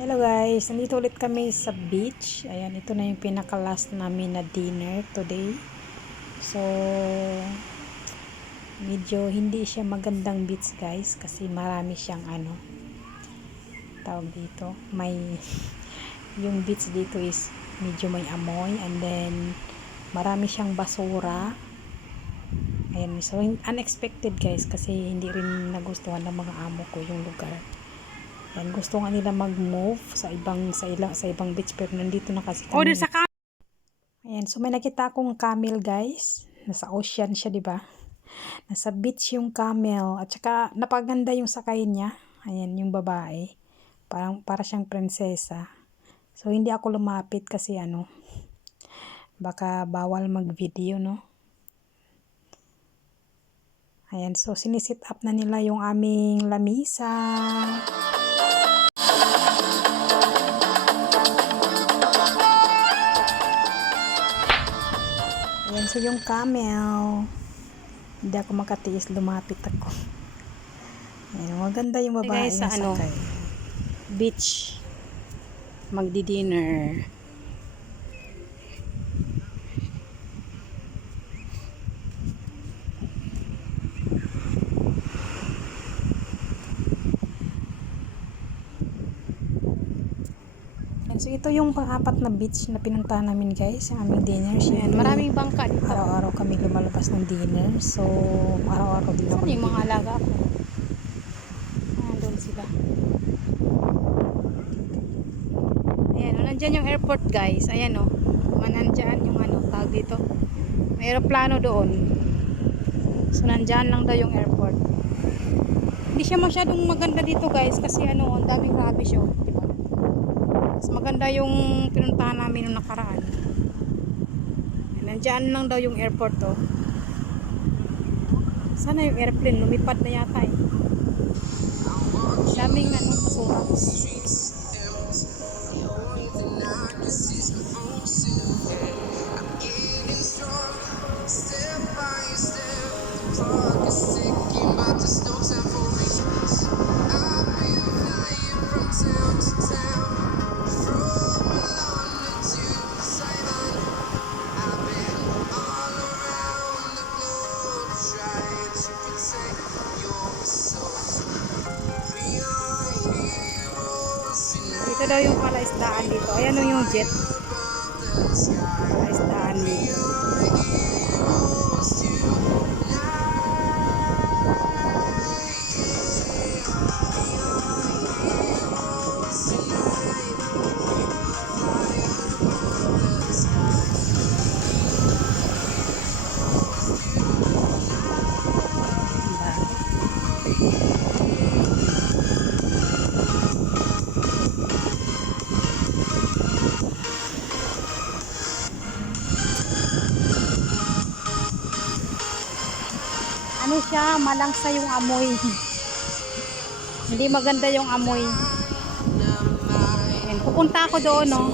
Hello guys, nandito ulit kami sa beach. Ayan, ito na yung pinaka last namin na dinner today. So, medyo hindi siya magandang beach guys kasi marami siyang ano, tawag dito, may, yung beach dito is medyo may amoy and then marami siyang basura. Ayan, so unexpected guys kasi hindi rin nagustuhan ng mga amo ko yung lugar. Yan, gusto nga nila mag-move sa ibang sa ila, sa ibang beach pero nandito na kasi kami. Order sa ka- Ayan, so may nakita akong camel guys. Nasa ocean siya, di ba? Nasa beach yung camel at saka napaganda yung sakay niya. Ayan, yung babae. Parang para siyang prinsesa. So hindi ako lumapit kasi ano baka bawal mag-video, no? Ayan, so sinisit up na nila yung aming lamisa. Ayan, so yung camel. Hindi ako makatiis, lumapit ako. Ayan, maganda yung babae guys, sa ano, sakay. beach. Magdi-dinner. So ito yung pang-apat na beach na pinuntahan namin guys, yung aming dinner. Ayan, maraming bangka dito. Araw-araw kami lumalabas ng dinner. So, araw-araw din ako. Saan yung mga alaga ko? Ah, doon sila. Ayan, oh, nandyan yung airport guys. Ayan o. Oh. Manandyan yung ano, tawag dito. May aeroplano doon. So, nandyan lang daw yung airport. Hindi siya masyadong maganda dito guys kasi ano, ang daming rubbish oh. Maganda yung pinuntahan namin nung nakaraan. Nandyan lang daw yung airport oh. Sana yung airplane, lumipad na yata eh. Daming ano, basura. Daw yung palaisdaan dito. Ayan o yung jet. Palaisdaan dito. Siya, malangsa yung amoy. Hindi maganda yung amoy. Ayan, pupunta ako doon, no.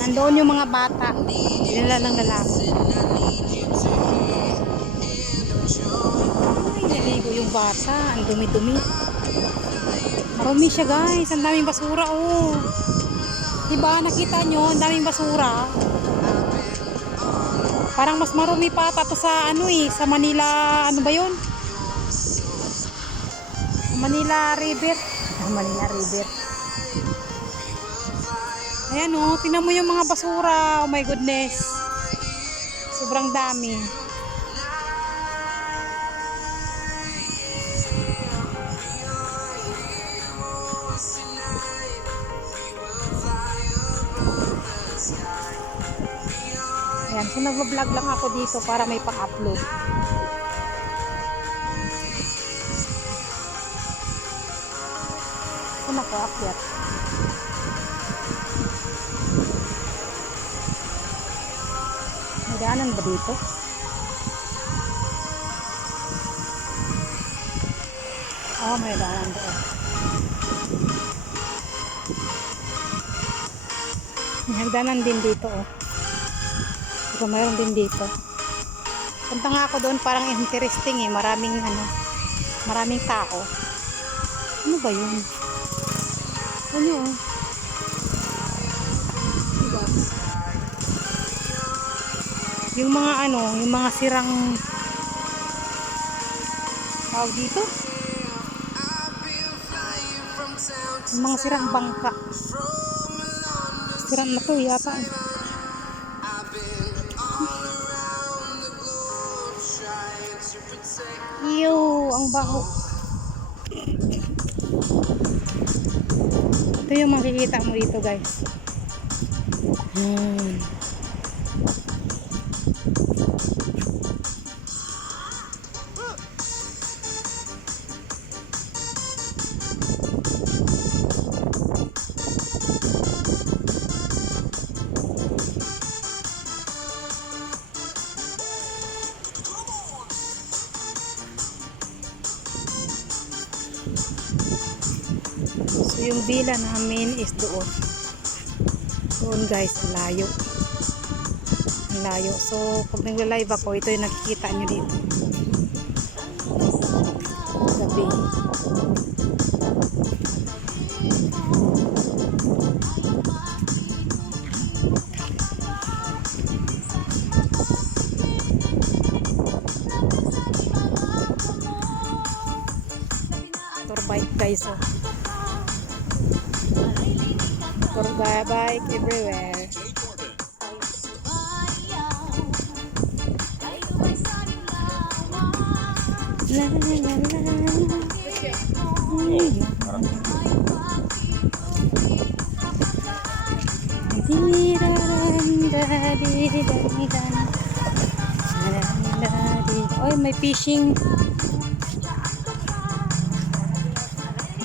Nandoon yung mga bata. Nila lang lalaki. Ay, naligo yung bata. Ang dumi-dumi. Marumi siya, guys. Ang daming basura, oh. Diba, nakita nyo? Ang daming basura. Parang mas marumi pa ata sa ano eh, sa Manila, ano ba yun? Manila River. Manila River. Ayan o, oh, tingnan mo yung mga basura. Oh my goodness. Sobrang dami. Ayan, so nagbablog lang ako dito para may pang-upload. Saan ako akyat? May ba dito? Oo, oh, may daanan doon. May din dito, oh. So, mayroon din dito. Punta nga ako doon, parang interesting eh. Maraming ano, maraming tao. Ano ba yun? Nyo oh. Diba? Yung mga ano, yung mga sirang tawag dito. Yung mga sirang bangka. Sira na to yata eh. Iyo, ang baho. Ito yung makikita mo dito guys. Yan. Villa namin is doon. Doon guys, layo. Layo. So pag nagla-live ako, ito yung nakikita nyo dito. Gabi. Motor bike guys oh. Ba- bike everywhere. La, la, la, Oy, may fishing.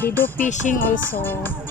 They do fishing also.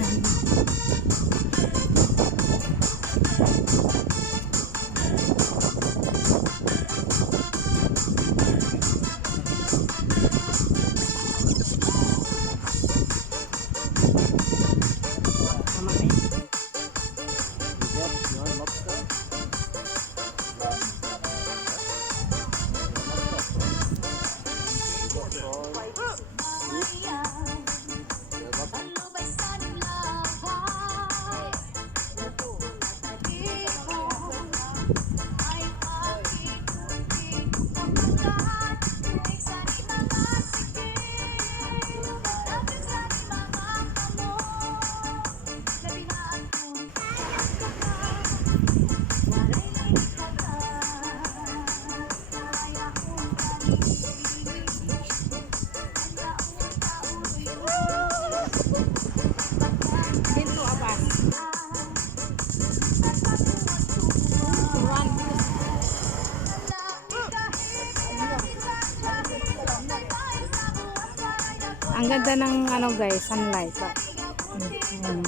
রান্না ganda ng ano guys, sunlight. Ba? Mm.